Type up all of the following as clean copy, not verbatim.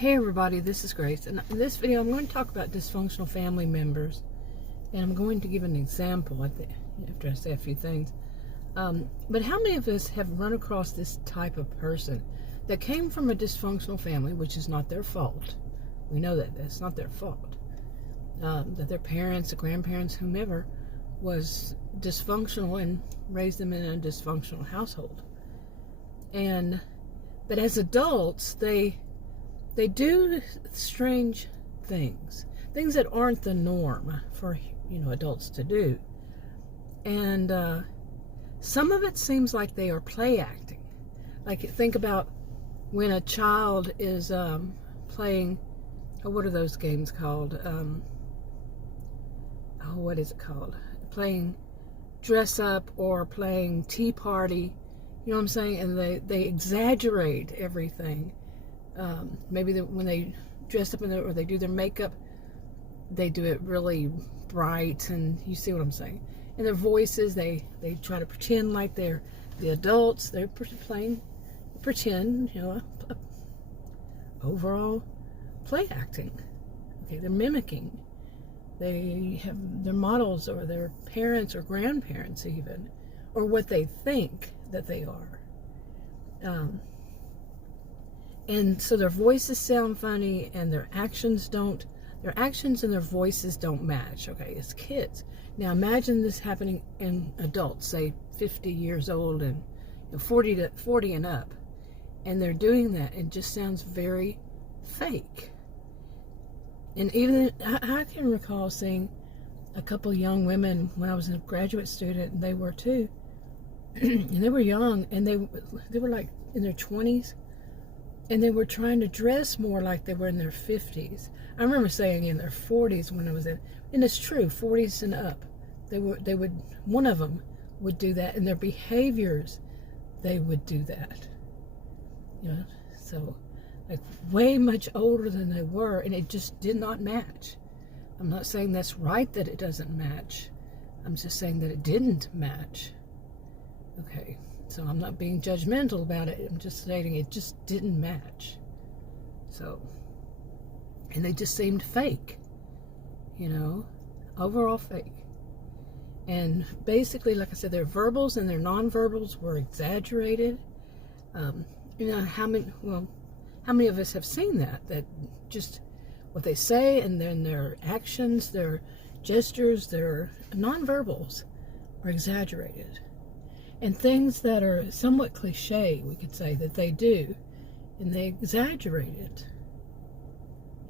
Hey everybody, this is Grace, and in this video I'm going to talk about dysfunctional family members, and I'm going to give an example after I say a few things. But how many of us have run across this type of person that came from a dysfunctional family, which is not their fault? We know that that's not their fault. That their parents, or grandparents, whomever, was dysfunctional and raised them in a dysfunctional household. But as adults, they do strange things that aren't the norm for adults to do, and some of it seems like they are play acting. Like, think about when a child is playing, what are those games called? What is it called? Playing dress up or playing tea party. You know what I'm saying? And they exaggerate everything. Maybe when they dress up or they do their makeup, they do it really bright, and you see what I'm saying. And their voices, they try to pretend like they're the adults. They're playing pretend, overall play acting. Okay, they're mimicking. They have their models or their parents or grandparents even, or what they think that they are. And so their voices sound funny, and their actions and their voices don't match. Okay, it's kids. Now imagine this happening in adults, say 50 years old and 40 and up, and they're doing that. It just sounds very fake. And even I can recall seeing a couple young women when I was a graduate student, and they were too, and they were young, and they were like in their 20s. And they were trying to dress more like they were in their 50s. I remember saying in their 40s when I was in, and it's true, 40s and up. One of them would do that, and their behaviors, they would do that. So like way much older than they were, and it just did not match. I'm not saying that's right that it doesn't match. I'm just saying that it didn't match. Okay. So I'm not being judgmental about it. I'm just stating it just didn't match. So, and they just seemed fake, overall fake. And basically, like I said, their verbals and their nonverbals were exaggerated. How many of us have seen that just what they say, and then their actions, their gestures, their nonverbals are exaggerated. And things that are somewhat cliche, we could say, that they do, and they exaggerate it.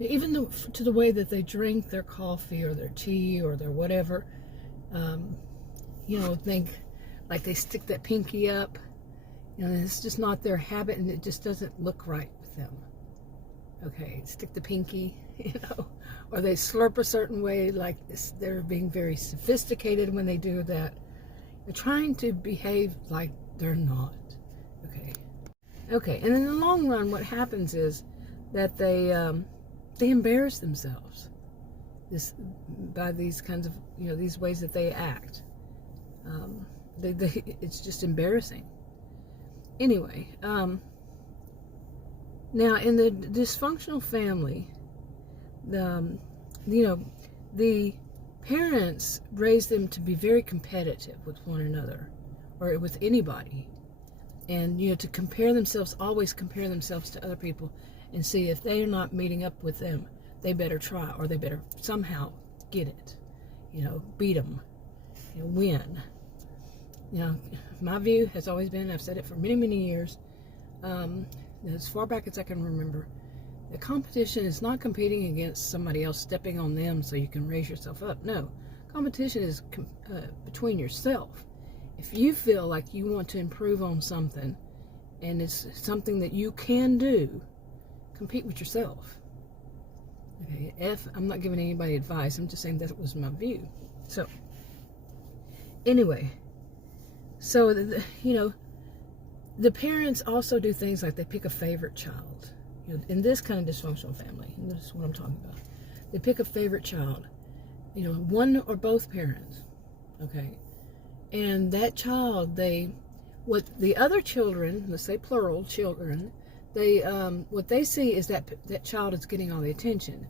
Even to the way that they drink their coffee or their tea or their whatever. Think like they stick that pinky up. It's just not their habit, and it just doesn't look right with them. Okay, stick the pinky, or they slurp a certain way, like this. They're being very sophisticated when they do that. They're trying to behave like they're not. Okay. And in the long run, what happens is that they embarrass themselves by these kinds of these ways that they act. It's just embarrassing. Anyway, now in the dysfunctional family, the parents raise them to be very competitive with one another or with anybody, and to always compare themselves to other people, and see if they're not meeting up with them, they better try, or they better somehow get it, beat them, win. My view has always been, I've said it for many, many years, as far back as I can remember, the competition is not competing against somebody else, stepping on them so you can raise yourself up. No, competition is between yourself. If you feel like you want to improve on something, and it's something that you can do, compete with yourself. Okay, I'm not giving anybody advice. I'm just saying that was my view. So, anyway, so the parents also do things like they pick a favorite child. In this kind of dysfunctional family, and this is what I'm talking about. They pick a favorite child, one or both parents, okay? And that child, what the other children, let's say plural children, they what they see is that that child is getting all the attention.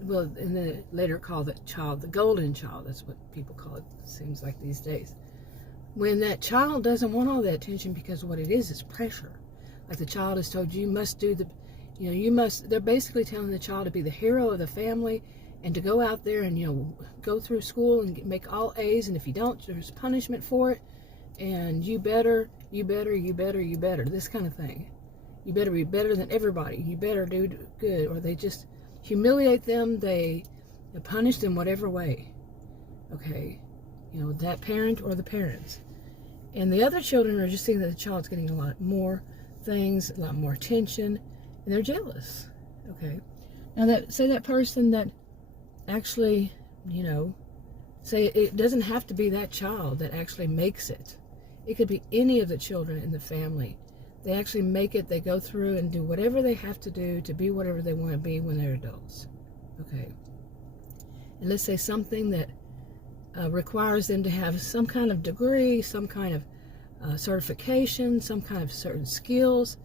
Well, and then later call that child the golden child. That's what people call it, seems like these days. When that child doesn't want all that attention, because what it is pressure. Like the child is told, you must do the, you must, they're basically telling the child to be the hero of the family and to go out there and, go through school and make all A's, and if you don't, there's punishment for it, and you better, this kind of thing. You better be better than everybody. You better do good, or they just humiliate them. They punish them whatever way. Okay, that parent or the parents. And the other children are just seeing that the child's getting a lot more things, a lot more attention, and they're jealous. Okay, now that person that actually, say it doesn't have to be that child that actually makes it. It could be any of the children in the family. They actually make it. They go through and do whatever they have to do to be whatever they want to be when they're adults. Okay, and let's say something that requires them to have some kind of degree, some kind of certification, some kind of certain skills.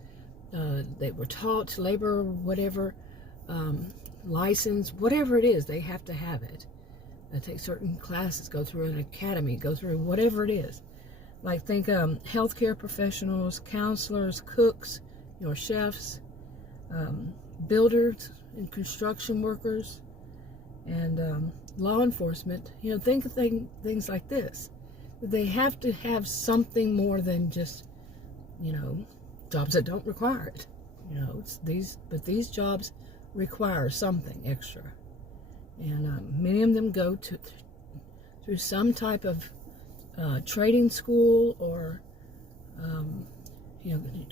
They were taught, labor, whatever, license, whatever it is, they have to have it. They take certain classes, go through an academy, go through whatever it is. Like think healthcare professionals, counselors, cooks, chefs, builders and construction workers, and law enforcement. Think of things like this. They have to have something more than just, jobs that don't require it. But these jobs require something extra, and many of them go through some type of trading school, or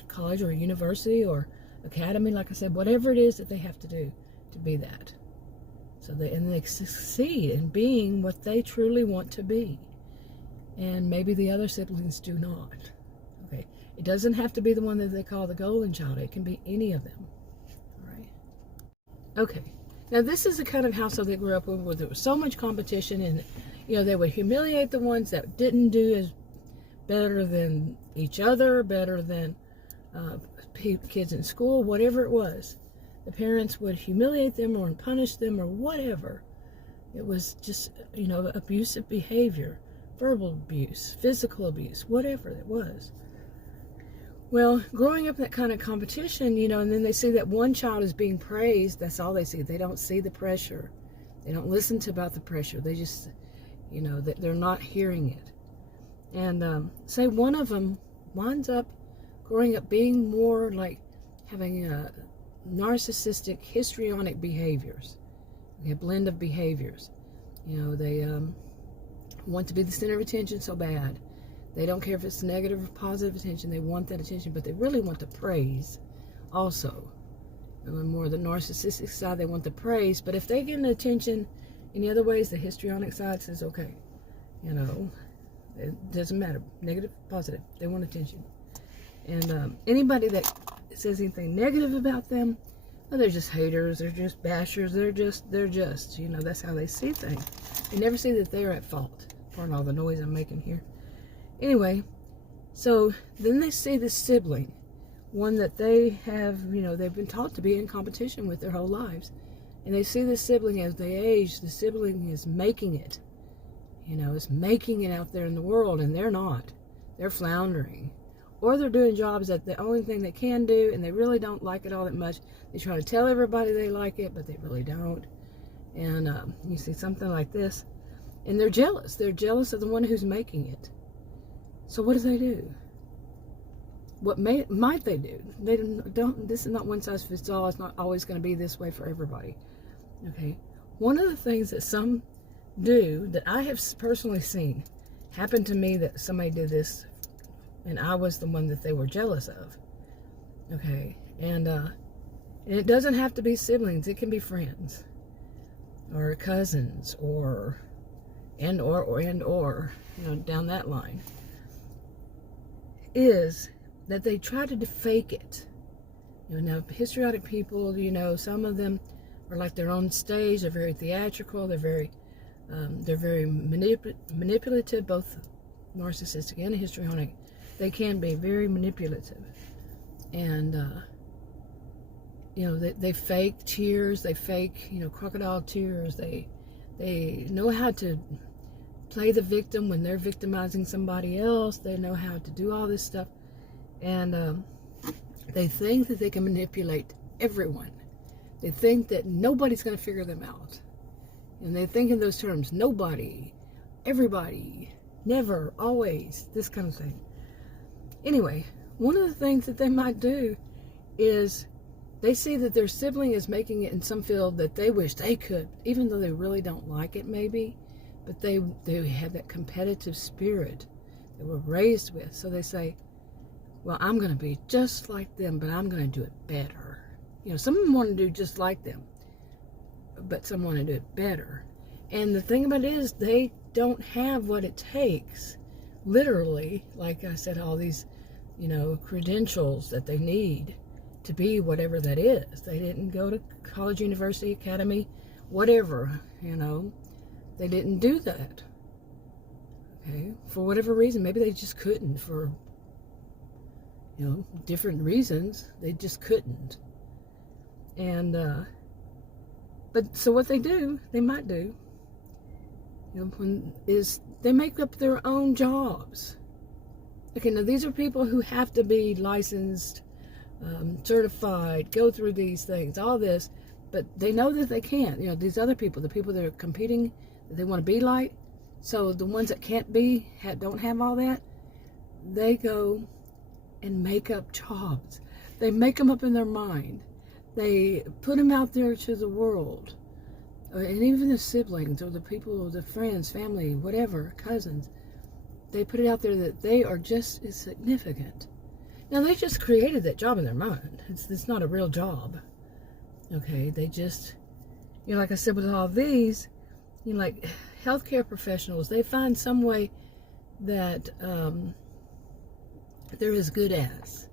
college or university or academy, like I said, whatever it is that they have to do to be that. So they succeed in being what they truly want to be, and maybe the other siblings do not. Okay, it doesn't have to be the one that they call the golden child. It can be any of them. All right. Okay. Now this is the kind of household they grew up with, where there was so much competition, and they would humiliate the ones that didn't do as better than each other, better than kids in school, whatever it was. The parents would humiliate them or punish them or whatever. It was just, abusive behavior, verbal abuse, physical abuse, whatever it was. Well, growing up in that kind of competition, and then they see that one child is being praised, that's all they see. They don't see the pressure. They don't listen about the pressure. They just, they're not hearing it. And say one of them winds up growing up being more like having narcissistic, histrionic behaviors, a blend of behaviors. They want to be the center of attention so bad. They don't care if it's negative or positive attention. They want that attention, but they really want the praise also. And more the narcissistic side, they want the praise, but if they get attention in the other ways, the histrionic side says, okay, it doesn't matter, negative, positive, they want attention. And anybody that says anything negative about them, well, they're just haters, they're just bashers, they're just, that's how they see things. They never see that they're at fault. Pardon all the noise I'm making here. Anyway, so then they see the sibling, one that they have, they've been taught to be in competition with their whole lives. And they see the sibling as they age, the sibling is making it. Is making it out there in the world, and they're not. They're floundering. Or they're doing jobs that the only thing they can do, and they really don't like it all that much. They try to tell everybody they like it, but they really don't. And you see something like this, and they're jealous. They're jealous of the one who's making it. So what do? What might they do? They don't. This is not one size fits all. It's not always going to be this way for everybody. Okay. One of the things that some do that I have personally seen happened to me, that somebody did this, and I was the one that they were jealous of. Okay. And it doesn't have to be siblings. It can be friends, or cousins, or down that line. Is that they try to fake it. Now histrionic people, some of them are like their own stage. They're very theatrical. They're very manipulative, both narcissistic and histrionic. They can be very manipulative, and they fake tears, they fake, crocodile tears. They know how to play the victim when they're victimizing somebody else. They know how to do all this stuff. And they think that they can manipulate everyone. They think that nobody's going to figure them out. And they think in those terms: nobody, everybody, never, always, this kind of thing. Anyway, one of the things that they might do is they see that their sibling is making it in some field that they wish they could, even though they really don't like it maybe, but they have that competitive spirit they were raised with. So they say, well, I'm going to be just like them, but I'm going to do it better. Some of them want to do just like them, but some want to do it better. And the thing about it is, they don't have what it takes, literally, like I said, all these, credentials that they need to be whatever that is. They didn't go to college, university, academy, whatever, They didn't do that. Okay? For whatever reason. Maybe they just couldn't, for, different reasons. They just couldn't. And, but so what they might do, is they make up their own jobs. Okay, now these are people who have to be licensed, certified, go through these things, all this, but they know that they can't. These other people, the people that are competing, that they want to be like, so the ones that can't be, don't have all that, they go and make up jobs. They make them up in their mind. They put them out there to the world. And even the siblings or the people, the friends, family, whatever, cousins, they put it out there that they are just as significant. Now, they just created that job in their mind. It's not a real job. Okay, they just, like I said, with all these, like healthcare professionals, they find some way that they're as good as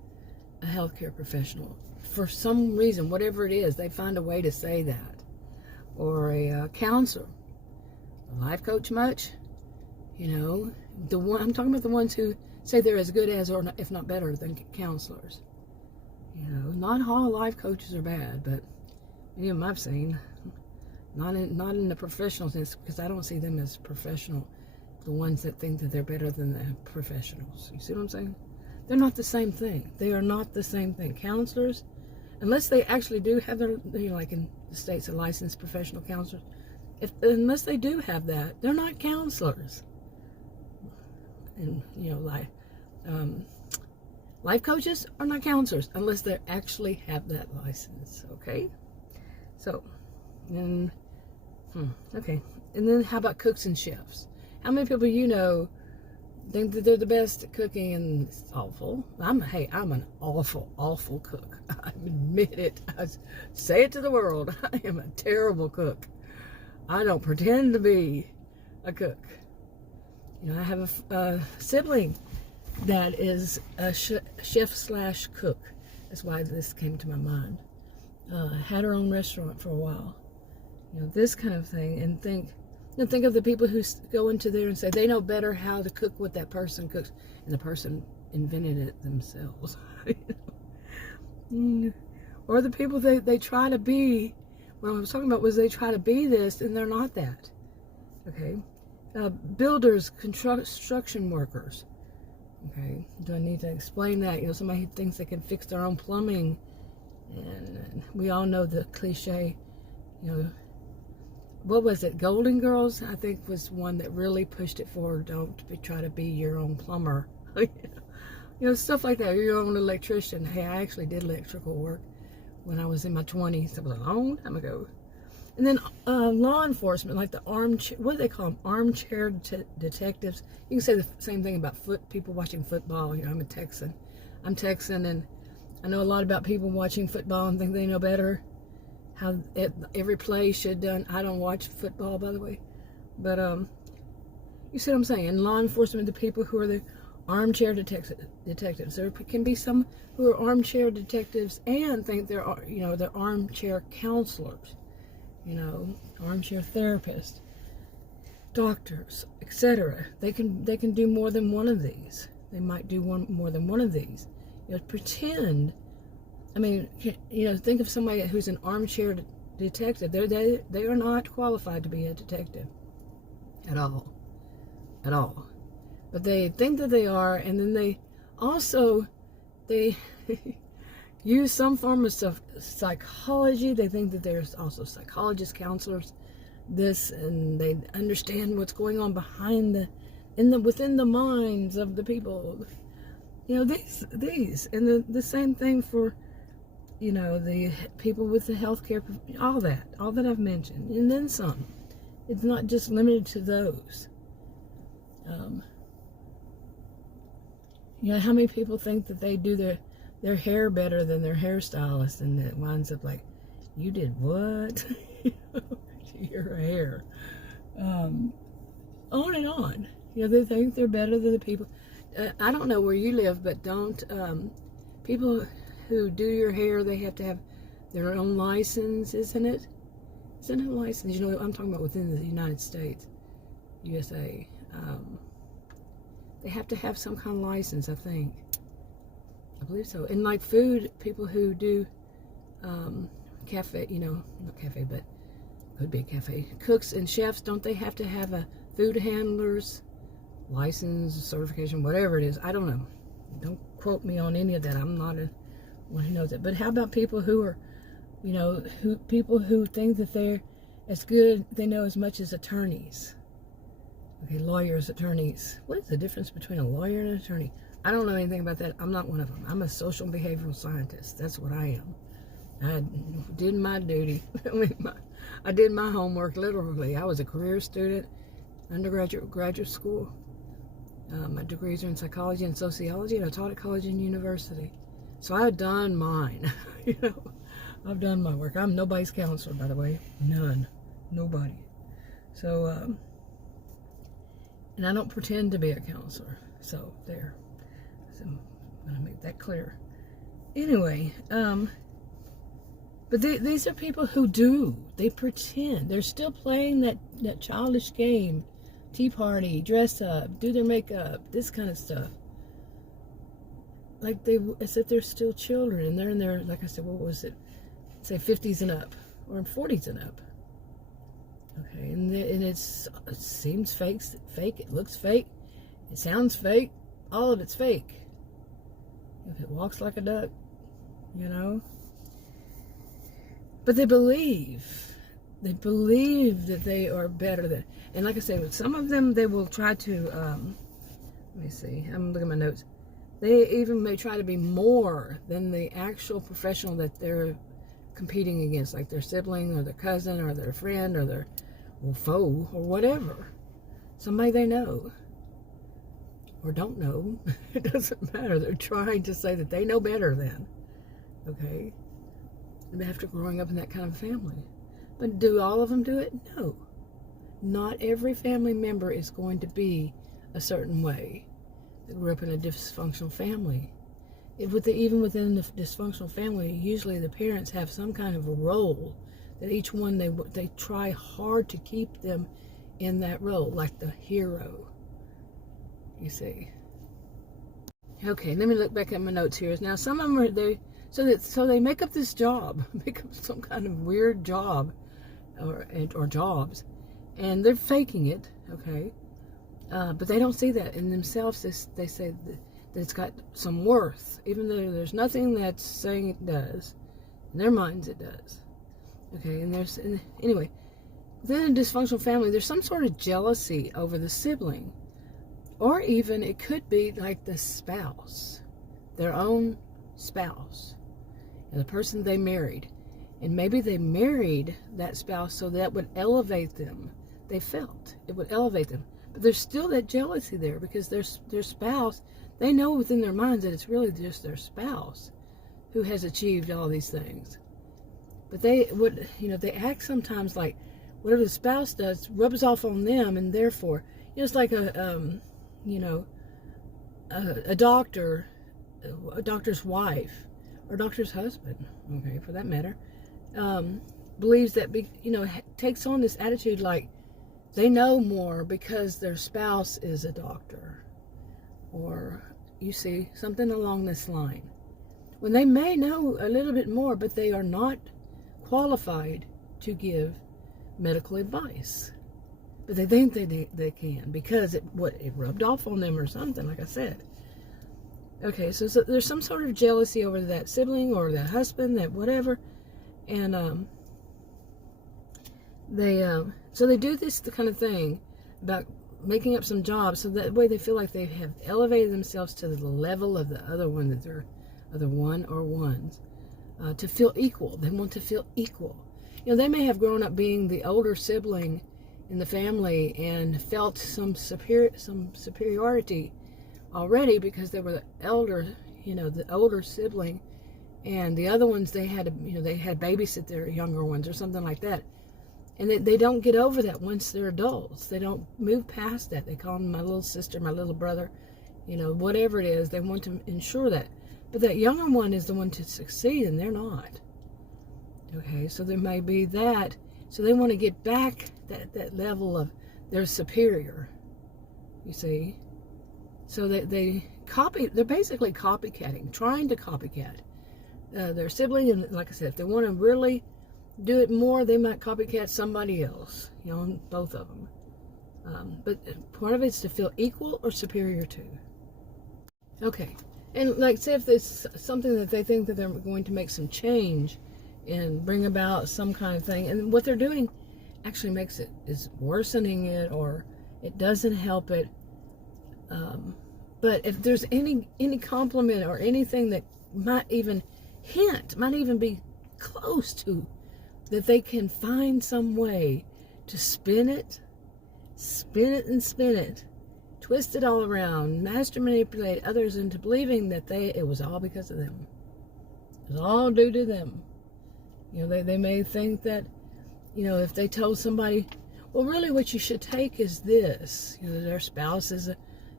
a healthcare professional. For some reason, whatever it is, they find a way to say that. Or a counselor, a life coach much, I'm talking about the ones who say they're as good as, or not, if not better than counselors. Not all life coaches are bad, but many of them I've seen, not in the professional sense, because I don't see them as professional. The ones that think that they're better than the professionals. You see what I'm saying? They're not the same thing. They are not the same thing. Counselors, unless they actually do have their, like in the States, a licensed professional counselor, unless they do have that, they're not counselors. And, life coaches are not counselors unless they actually have that license, okay? So, and, okay. And then how about cooks and chefs? How many people think that they're the best at cooking, and it's awful? I'm an awful cook. I admit it. I say it to the world. I am a terrible cook. I don't pretend to be a cook. I have a sibling that is a chef/cook. That's why this came to my mind. Had her own restaurant for a while. This kind of thing. And think of the people who go into there and say they know better how to cook what that person cooks, and the person invented it themselves. Or the people they try to be. What I was talking about was they try to be this, and they're not that. Okay, builders, construction workers. Okay, do I need to explain that? Somebody who thinks they can fix their own plumbing, and we all know the cliche. What was it? Golden Girls, I think, was one that really pushed it forward. Don't try to be your own plumber. Stuff like that. You're your own electrician. Hey, I actually did electrical work when I was in my 20s. That was a long time ago. And then law enforcement, like the armchair, what do they call them? Armchair detectives. You can say the same thing about people watching football. I'm a Texan. I'm Texan, and I know a lot about people watching football and think they know better. How every play should done. I don't watch football, by the way, but you see what I'm saying? In law enforcement, the people who are the armchair detectives. There can be some who are armchair detectives and think they're armchair counselors, armchair therapists, doctors, etc. They can do more than one of these. They might do more than one of these. Pretend I mean, think of somebody who's an armchair detective. They are not qualified to be a detective at all. At all. But they think that they are, and then they use some form of psychology. They think that there's also psychologists, counselors, this, and they understand what's going on within the minds of the people. These, and the same thing for, the people with the healthcare, all that I've mentioned, and then some. It's not just limited to those. How many people think that they do their hair better than their hairstylist, and it winds up like, you did what? Your hair. On and on. They think they're better than the people. I don't know where you live, but people who do your hair, they have to have their own license, isn't it? Isn't it a license? I'm talking about within the United States, USA. They have to have some kind of license, I think. I believe so. And like food, people who do cafe, not cafe, but could be a cafe. Cooks and chefs, don't they have to have a food handler's license, certification, whatever it is? I don't know. Don't quote me on any of that. I'm not one who knows it. But how about people who are, people who think that they're as good, they know as much as attorneys? Okay, lawyers, attorneys. What is the difference between a lawyer and an attorney? I don't know anything about that. I'm not one of them. I'm a social behavioral scientist. That's what I am. I did my duty. I did my homework, literally. I was a career student, undergraduate, graduate school. My degrees are in psychology and sociology, and I taught at college and university. So I've done mine. I've done my work. I'm nobody's counselor, by the way. None. Nobody. So, and I don't pretend to be a counselor. So, there. So, I'm going to make that clear. Anyway, but these are people who do. They pretend. They're still playing that childish game. Tea party, dress up, do their makeup, this kind of stuff. Like as if they're still children, and they're in their, like I said, what was it? Say 50s and up, or 40s and up. Okay, and it seems fake. It looks fake. It sounds fake. All of it's fake. If it walks like a duck, But they believe that they are better than. And like I say, with some of them, they will try to, let me see, I'm looking at my notes. They even may try to be more than the actual professional that they're competing against, like their sibling or their cousin or their friend or their foe or whatever. Somebody they know or don't know. It doesn't matter. They're trying to say that they know better than. Okay? And after growing up in that kind of family. But do all of them do it? No. Not every family member is going to be a certain way. They grew up in a dysfunctional family. Even within the dysfunctional family, usually the parents have some kind of a role that each one, they try hard to keep them in that role, like the hero. You see. Okay, let me look back at my notes here. Now, some of them so they make up this job, make up some kind of weird job, or jobs, and they're faking it. Okay, but they don't see that in themselves. They say that it's got some worth, even though there's nothing that's saying it does. In their minds, it does. Okay, and anyway, within a dysfunctional family, there's some sort of jealousy over the sibling, or even it could be like the spouse, their own spouse, and the person they married. And maybe they married that spouse so that would elevate them. They felt it would elevate them. But there's still that jealousy there because their spouse, they know within their minds that it's really just their spouse who has achieved all these things. But they act sometimes like whatever the spouse does rubs off on them, and therefore, it's like a doctor's wife or doctor's husband, okay, for that matter, believes that, takes on this attitude like they know more because their spouse is a doctor, or you see, something along this line. when they may know a little bit more, but they are not qualified to give medical advice. But they think they can because it rubbed off on them or something, like I said. Okay, so there's some sort of jealousy over that sibling or that husband, that whatever, and they do this kind of thing about making up some jobs so that way they feel like they have elevated themselves to the level of the other one, that they're other one or ones, to feel equal. They want to feel equal. They may have grown up being the older sibling in the family and felt some superiority already because they were the elder, the older sibling, and the other ones they had to babysit their younger ones or something like that. And they don't get over that once they're adults. They don't move past that. They call them my little sister, my little brother, whatever it is. They want to ensure that. But that younger one is the one to succeed, and they're not. Okay, so there may be that. So they want to get back that level of their superior, you see. So they're basically copycatting, trying to copycat their sibling. And like I said, if they want to really do it more, they might copycat somebody else, both of them. But part of it's to feel equal or superior to. Okay, and like say if there's something that they think that they're going to make some change and bring about some kind of thing, and what they're doing actually is worsening it, or it doesn't help it. But if there's any compliment or anything that might even be close to, that they can find some way to spin it, twist it all around, master manipulate others into believing that it was all because of them. It was all due to them. They may think that, if they told somebody, well, really what you should take is this, their spouse is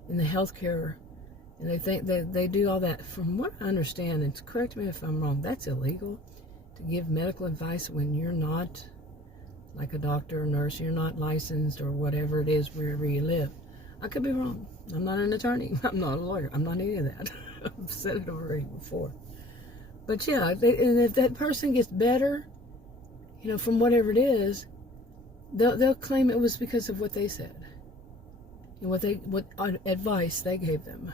in the healthcare, and they think that they do all that. From what I understand, and correct me if I'm wrong, that's illegal to give medical advice when you're not like a doctor or nurse, you're not licensed or whatever it is wherever you live. I could be wrong. I'm not an attorney. I'm not a lawyer. I'm not any of that. I've said it already before. But yeah, and if that person gets better, from whatever it is, they'll claim it was because of what they said and what advice they gave them.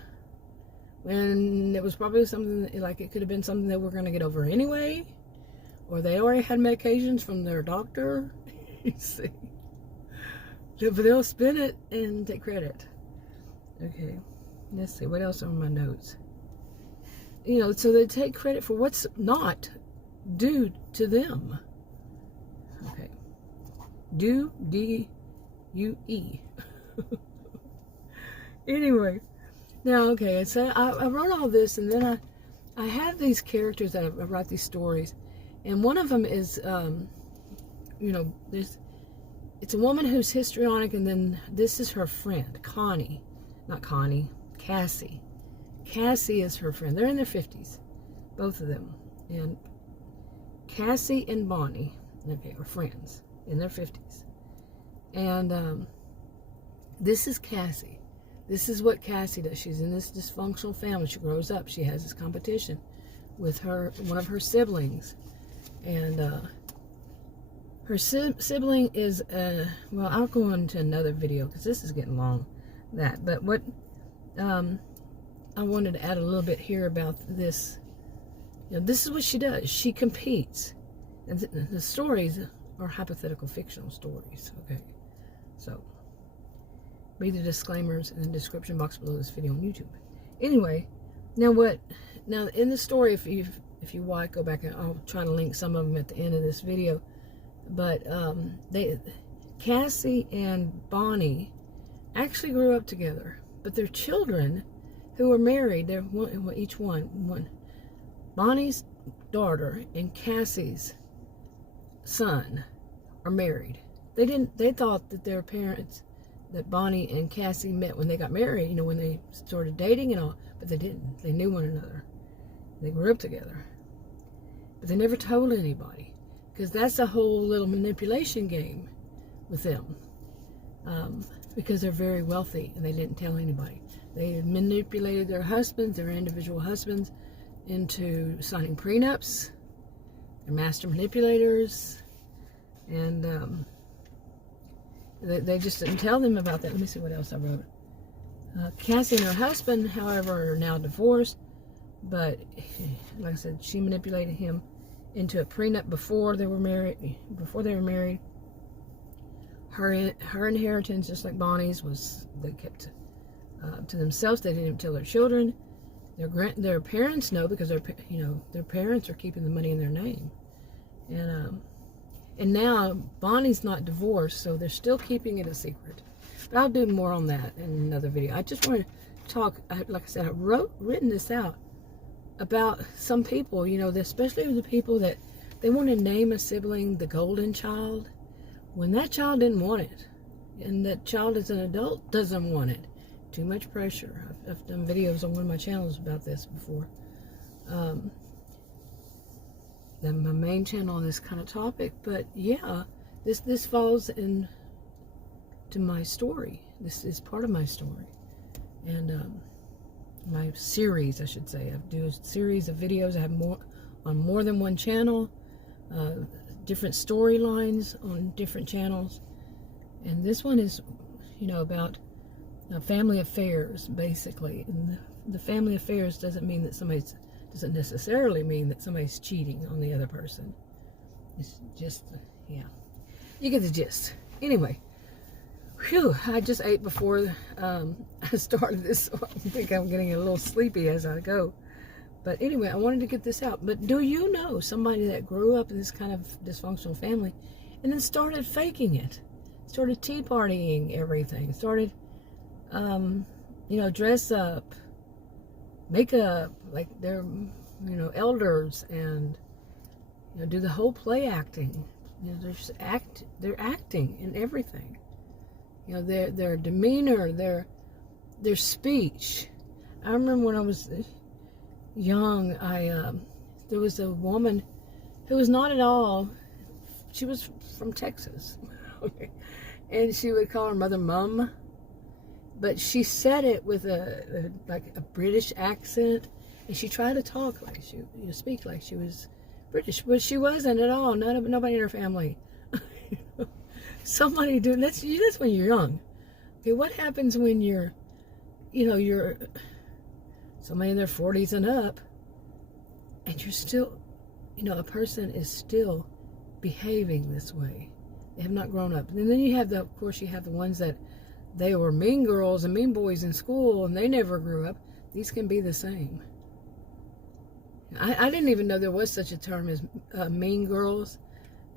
When it was probably something like it could have been something that we're going to get over anyway, or they already had medications from their doctor. You see, but they'll spin it and take credit. Okay, let's see what else are on my notes. So they take credit for what's not due to them. Okay. Due, D-U-E. Anyway. Now, okay, so I wrote all this, and then I have these characters that I write these stories. And one of them is, it's a woman who's histrionic, and then this is her friend, Cassie. Cassie is her friend. They're in their 50s, both of them. And Cassie and Bonnie, are friends in their 50s. And this is Cassie. This is what Cassie does. She's in this dysfunctional family. She grows up. She has this competition with one of her siblings. And her sibling is, well, I'll go on to another video because this is getting long, But what I wanted to add a little bit here about this. This is what she does. She competes. And the stories are hypothetical-fictional stories, okay? So, read the disclaimers in the description box below this video on YouTube. Anyway, now in the story, if you go back, and I'll try to link some of them at the end of this video. But Cassie and Bonnie actually grew up together, but their children, who were married, each one. Bonnie's daughter and Cassie's son are married. They thought that their parents, that Bonnie and Cassie met when they got married, when they started dating and all, but they didn't. They knew one another. They grew up together. But they never told anybody, because that's a whole little manipulation game with them. Because they're very wealthy and they didn't tell anybody. They manipulated their husbands, their individual husbands, into signing prenups. They're master manipulators. And they just didn't tell them about that. Let me see what else I wrote. Cassie and her husband, however, are now divorced. But, like I said, she manipulated him into a prenup before they were married. Her inheritance, just like Bonnie's, was they kept to themselves. They didn't even tell their children. Their parents know, because their parents are keeping the money in their name. And now Bonnie's not divorced, so they're still keeping it a secret. But I'll do more on that in another video. I just want to talk. Like I said, I've written this out about some people, especially the people that they want to name a sibling the golden child, when that child didn't want it, and that child as an adult doesn't want it. Too much pressure. I've done videos on one of my channels about this before. Then my main channel on this kind of topic, but yeah, this falls into my story. This is part of my story, and my series, I should say. I do a series of videos. I have more than one channel, different storylines on different channels, and this one is, about family affairs, basically. And the family affairs doesn't necessarily mean that somebody's cheating on the other person. It's just, yeah, you get the gist. Anyway, whew, I just ate before I started this, so I think I'm getting a little sleepy as I go. But anyway, I wanted to get this out. But do you know somebody that grew up in this kind of dysfunctional family and then started faking it? Started tea partying everything. Started, dress up, makeup like they're, elders, and, do the whole play acting. They're acting in everything. Their demeanor, their speech. I remember when I was young, there was a woman who was not at all, she was from Texas, okay, and she would call her mother Mum, but she said it with a British accent, and she tried to talk like speak like she was British, but she wasn't at all. Nobody in her family. Somebody do that's when you're young. Okay, what happens when you're somebody in their 40s and up, and you're still, a person is still behaving this way. They have not grown up. And then you have of course, you have the ones that they were mean girls and mean boys in school, and they never grew up. These can be the same. I didn't even know there was such a term as mean girls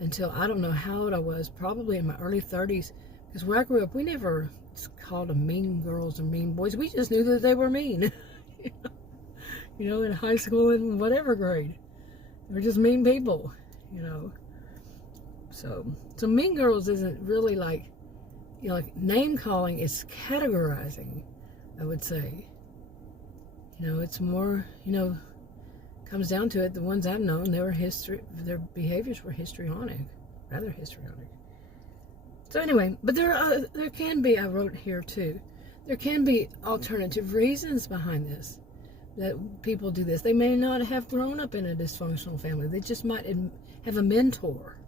until I don't know how old I was, probably in my early 30s. Because where I grew up, we never called them mean girls or mean boys. We just knew that they were mean. In high school and whatever grade. They were just mean people, So mean girls isn't really like name calling is categorizing, I would say. It's more, comes down to it, the ones I've known, their behaviors were histrionic, rather histrionic. So anyway, but there can be, I wrote here too, there can be alternative reasons behind this, that people do this. They may not have grown up in a dysfunctional family. They just might have a mentor,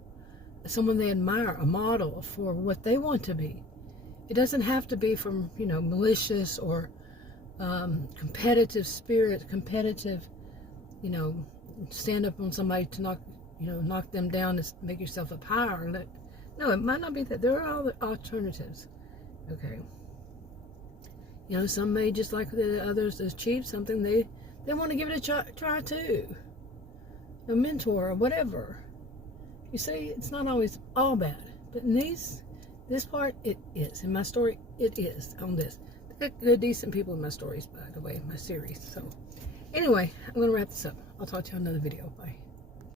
someone they admire, a model for what they want to be. It doesn't have to be from, malicious or competitive spirit, stand up on somebody to knock them down and make yourself up higher. No, it might not be that. There are other alternatives. Okay. Some may, just like the others, achieve something. They want to give it a try too. A mentor or whatever. You see, it's not always all bad. But in this part, it is. In my story, it is on this. There are decent people in my stories, by the way, in my series. So, anyway, I'm going to wrap this up. I'll talk to you on another video. Bye.